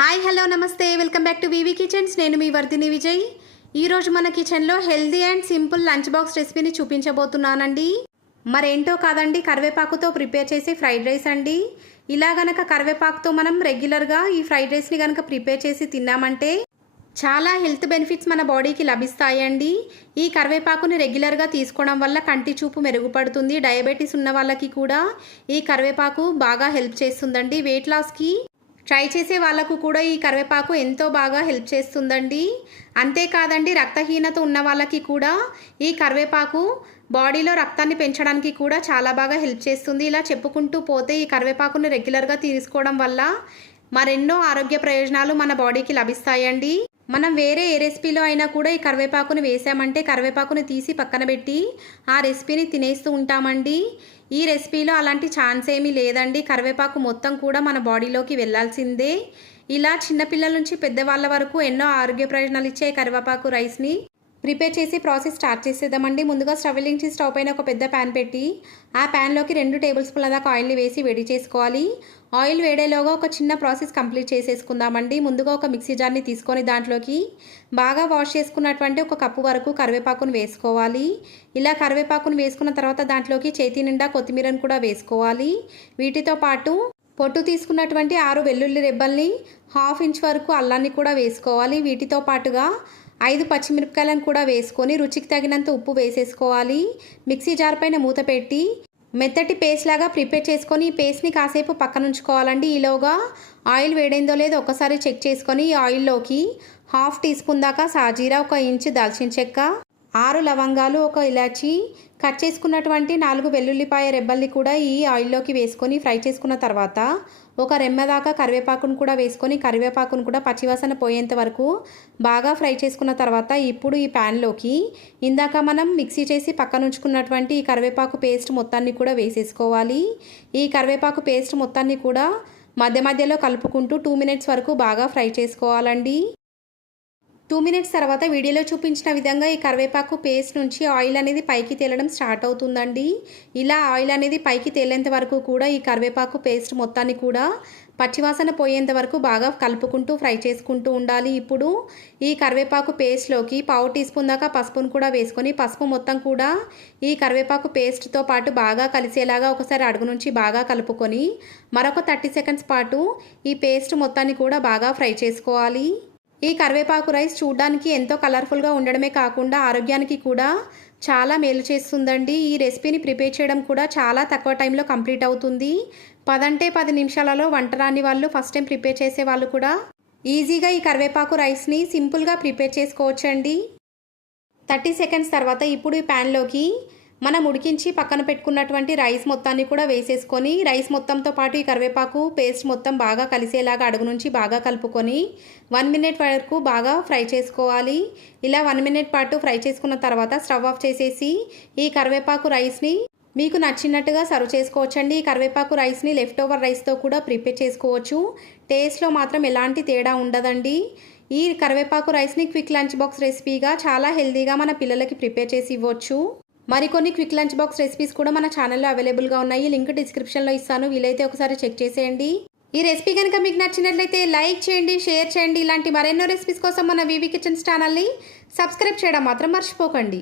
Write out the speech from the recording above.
Hi hello నమస్తే. Welcome back to VV kitchens. నేను మీ వర్ధిని విజయ్. ఈరోజు మన కిచెన్లో healthy and simple lunch box రెసిపీని చూపించబోతున్నానండి. మరేంటో కాదండి కరివేపాకుతో ప్రిపేర్ చేసే ఫ్రైడ్ రైస్ అండి. ఇలా గనక కరివేపాకుతో మనం రెగ్యులర్గా ఈ ఫ్రైడ్ రైస్ని కనుక ప్రిపేర్ చేసి తిన్నామంటే చాలా హెల్త్ బెనిఫిట్స్ మన బాడీకి లభిస్తాయండి. ఈ కరివేపాకుని రెగ్యులర్గా తీసుకోవడం వల్ల కంటి చూపు మెరుగుపడుతుంది డయాబెటీస్ ఉన్న వాళ్ళకి కూడా ఈ కరివేపాకు బాగా హెల్ప్ చేస్తుందండి. వెయిట్ లాస్కి ట్రై చేసే వాళ్ళకు కూడా ఈ కరివేపాకు ఎంతో బాగా హెల్ప్ చేస్తుందండి. అంతేకాదండి రక్తహీనత ఉన్న వాళ్ళకి కూడా ఈ కరివేపాకు బాడీలో రక్తాన్ని పెంచడానికి కూడా చాలా బాగా హెల్ప్ చేస్తుంది. ఇలా చెప్పుకుంటూ పోతే ఈ కరివేపాకును రెగ్యులర్గా తీసుకోవడం వల్ల మరెన్నో ఆరోగ్య ప్రయోజనాలు మన బాడీకి లభిస్తాయండి. మనం వేరే ఏ రెసిపీలో అయినా కూడా ఈ కరివేపాకును వేసామంటే కరివేపాకుని తీసి పక్కన పెట్టి ఆ రెసిపీని తినేస్తూ ఉంటామండి. ఈ రెసిపీలో అలాంటి ఛాన్స్ ఏమీ లేదండి. కరివేపాకు మొత్తం కూడా మన బాడీలోకి వెళ్ళాల్సిందే ఇలా చిన్నపిల్లల నుంచి పెద్దవాళ్ళ వరకు ఎన్నో ఆరోగ్య ప్రయోజనాలు ఇచ్చే కరివేపాకు రైస్ని ప్రిపేర్ చేసి ప్రాసెస్ స్టార్ట్ చేసేద్దామండి. ముందుగా స్టవ్ వెలిగించి స్టవ్ పైన ఒక పెద్ద ప్యాన్ పెట్టి ఆ ప్యాన్లోకి రెండు టేబుల్ స్పూన్ల దాకా ఆయిల్ని వేసి వేడి చేసుకోవాలి. ఆయిల్ వేడేలోగా ఒక చిన్న ప్రాసెస్ కంప్లీట్ చేసేసుకుందామండి. ముందుగా ఒక మిక్సీ జార్ని తీసుకొని దాంట్లోకి బాగా వాష్ చేసుకున్నటువంటి ఒక కప్పు వరకు కరివేపాకును వేసుకోవాలి. ఇలా కరివేపాకును వేసుకున్న తర్వాత దాంట్లోకి చేతి నిండా కొత్తిమీరను కూడా వేసుకోవాలి. వీటితో పాటు పొట్టు తీసుకున్నటువంటి ఆరు వెల్లుల్లి రెబ్బల్ని హాఫ్ ఇంచ్ వరకు అల్లాన్ని కూడా వేసుకోవాలి. వీటితో పాటుగా ఐదు పచ్చిమిరపకాయలను కూడా వేసుకొని రుచికి తగినంత ఉప్పు వేసేసుకోవాలి. మిక్సీ జార్ పైన మూత పెట్టి మెత్తటి పేస్ట్ లాగా ప్రిపేర్ చేసుకొని ఈ పేస్ట్ని కాసేపు పక్కన ఉంచుకోవాలండి. ఈలోగా ఆయిల్ వేడైందో లేదో ఒకసారి చెక్ చేసుకొని ఈ ఆయిల్లోకి హాఫ్ టీ స్పూన్ దాకా సాజీరా ఒక ఇంచు దాల్చిన చెక్క ఆరు లవంగాలు ఒక ఇలాచి కట్ చేసుకున్నటువంటి నాలుగు వెల్లుల్లిపాయ రెబ్బల్ని కూడా ఈ ఆయిల్లోకి వేసుకొని ఫ్రై చేసుకున్న తర్వాత ఒక రెమ్మ దాకా కరివేపాకును కూడా వేసుకొని కరివేపాకును కూడా పచ్చివాసన పోయేంత వరకు బాగా ఫ్రై చేసుకున్న తర్వాత ఇప్పుడు ఈ ప్యాన్లోకి ఇందాక మనం మిక్సీ చేసి పక్కన ఉంచుకున్నటువంటి ఈ కరివేపాకు పేస్ట్ మొత్తాన్ని కూడా వేసేసుకోవాలి. ఈ కరివేపాకు పేస్ట్ మొత్తాన్ని కూడా మధ్య మధ్యలో కలుపుకుంటూ టూ మినిట్స్ వరకు బాగా ఫ్రై చేసుకోవాలండి. టూ మినిట్స్ తర్వాత వీడియోలో చూపించిన విధంగా ఈ కరివేపాకు పేస్ట్ నుంచి ఆయిల్ అనేది పైకి తేలడం స్టార్ట్ అవుతుందండి. ఇలా ఆయిల్ అనేది పైకి తేలేంత వరకు కూడా ఈ కరివేపాకు పేస్ట్ మొత్తాన్ని కూడా పచ్చివాసన పోయేంత వరకు బాగా కలుపుకుంటూ ఫ్రై చేసుకుంటూ ఉండాలి. ఇప్పుడు ఈ కరివేపాకు పేస్ట్లోకి పావు టీ స్పూన్ దాకా పసుపును కూడా వేసుకొని పసుపు మొత్తం కూడా ఈ కరివేపాకు పేస్ట్తో పాటు బాగా కలిసేలాగా ఒకసారి అడుగు నుంచి బాగా కలుపుకొని మరొక థర్టీ సెకండ్స్ పాటు ఈ పేస్ట్ మొత్తాన్ని కూడా బాగా ఫ్రై చేసుకోవాలి. ఈ కరివేపాకు రైస్ చూడడానికి ఎంతో కలర్ఫుల్గా ఉండడమే కాకుండా ఆరోగ్యానికి కూడా చాలా మేలు చేస్తుందండి. ఈ రెసిపీని ప్రిపేర్ చేయడం కూడా చాలా తక్కువ టైంలో కంప్లీట్ అవుతుంది. పదంటే పది నిమిషాలలో వంట రాని వాళ్ళు ఫస్ట్ టైం ప్రిపేర్ చేసే వాళ్ళు కూడా ఈజీగా ఈ కరివేపాకు రైస్ని సింపుల్గా ప్రిపేర్ చేసుకోవచ్చండి. థర్టీ సెకండ్స్ తర్వాత ఇప్పుడు ఈ ప్యాన్లోకి మనం ఉడికించి పక్కన పెట్టుకున్నటువంటి రైస్ మొత్తాన్ని కూడా వేసేసుకొని రైస్ మొత్తంతో పాటు ఈ కరివేపాకు పేస్ట్ మొత్తం బాగా కలిసేలాగా అడుగు నుంచి బాగా కలుపుకొని వన్ మినిట్ వరకు బాగా ఫ్రై చేసుకోవాలి. ఇలా వన్ మినిట్ పాటు ఫ్రై చేసుకున్న తర్వాత స్టవ్ ఆఫ్ చేసేసి ఈ కరివేపాకు రైస్ని మీకు నచ్చినట్టుగా సర్వ్ చేసుకోవచ్చండి. ఈ కరివేపాకు రైస్ని లెఫ్ట్ ఓవర్ రైస్తో కూడా ప్రిపేర్ చేసుకోవచ్చు. టేస్ట్లో మాత్రం ఎలాంటి తేడా ఉండదండి. ఈ కరివేపాకు రైస్ని క్విక్ లంచ్ బాక్స్ రెసిపీగా చాలా హెల్తీగా మన పిల్లలకి ప్రిపేర్ చేసి ఇవ్వచ్చు. మరికొన్ని క్విక్ లంచ్ బాక్స్ రెసిపీస్ కూడా మన ఛానల్లో అవైలబుల్గా ఉన్నాయి. లింక్ డిస్క్రిప్షన్లో ఇస్తాను. వీలైతే ఒకసారి చెక్ చేసేయండి. ఈ రెసిపీ కనుక మీకు నచ్చినట్లయితే లైక్ చేయండి షేర్ చేయండి. ఇలాంటి మరెన్నో రెసిపీస్ కోసం మన వివి కిచెన్స్ ఛానల్ని సబ్స్క్రైబ్ చేయడం మాత్రం మర్చిపోకండి.